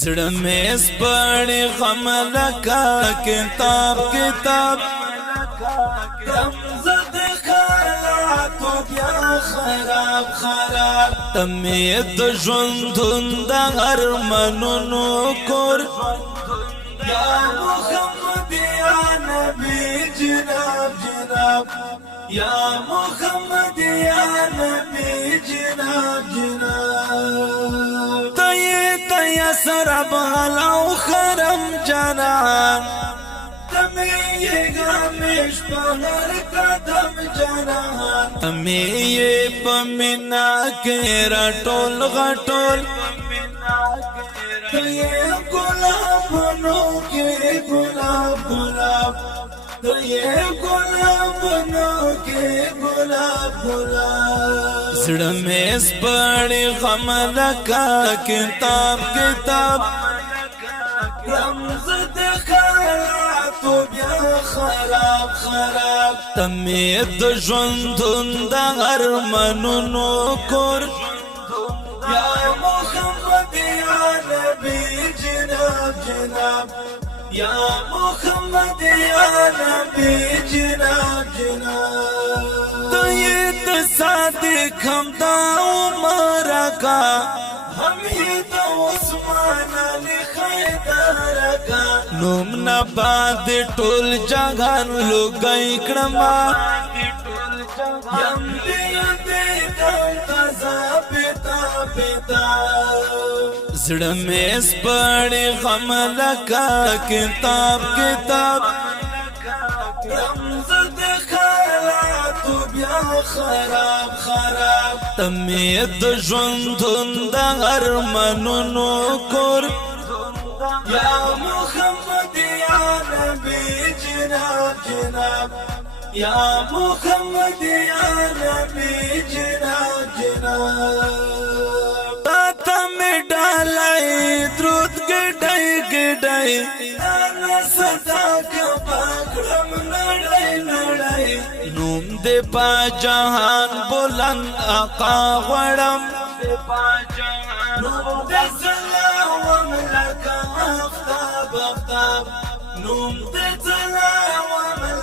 زړه مې سپړې غم لکه کتاب کتاب رمزه د خیالاتو بیا خراب خراب ته مې د ژوندون د ارمانونو کور یا محمد یا نبی جناب جناب یا محمد یا نبی جناب جناب تیا سراب غلاو خرم جانان تمیه گامیش پهر قدم جانان تمیه پمینا کے رٹول غٹول تیه گلابنو کے گلاب گلاب تیه گلابنو کے گلاب گلاب زړه مې سپړې غم لکه کتاب کتاب رمزه د خیالاتو بیا خراب خراب ته مې د ژوندون د ارمانونو کور یا محمد یا نبی جناب جناب یا محمد یا نبی جناب جناب تیت صادق ہم دا عمر کا ہم ہی دا عثمان علی خیدر کا نوم نباد ټول جگان لوگئی کڑما یم دیا دیتا تازا پیتا پیتا زړه مې سپړې غم لکه کتاب کتاب رمزه د خیالاتو بیا خراب خراب ته مې د ژوندون د ارمانونو کور یا محمد یا نبی جناب جناب یا محمد یا نبی جناب جناب تا میں ڈالائی درود گڑائی گڑائی نانا صدا کا پاکڑم نڑائی نڑائی نوم دے پا جہان بلند آقا غڑم نوم دے سلام لکا افتاب افتاب نوم دے سلام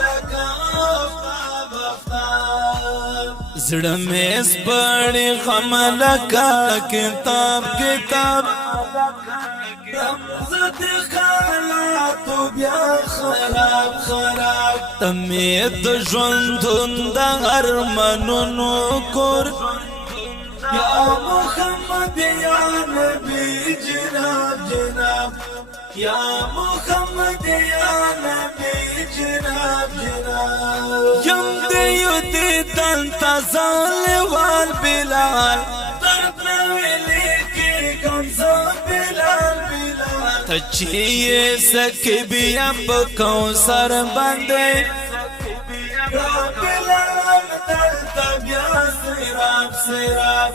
لکا افتاب افتاب زړه مې سپړې غم لکه کتاب کتاب رمزه د خیالاتو بیا خراب خراب ته مې د ژوندون د ارمانونو کور یا محمد یا نبی جناب جناب یا محمد یا نبی جناب جناب یم دیو دی تنتا ظالوال بلال درد نویلی کی گمزا بلال بلال تچیئے سکی بیا پکو سر بندے بلال دلتا بیا سراب سراب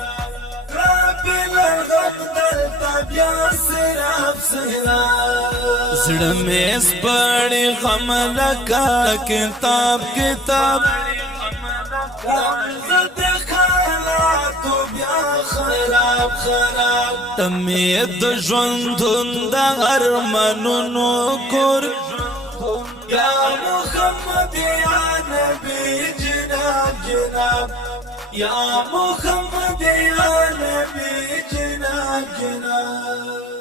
زړه مې سپړې غم لکه کتاب کتاب رمزه د خیالاتو بیا خراب خراب ته مې د ژوندون د ارمانونو کور یا محمد یا نبی جناب جناب یا محمد یا نبی جناب جناب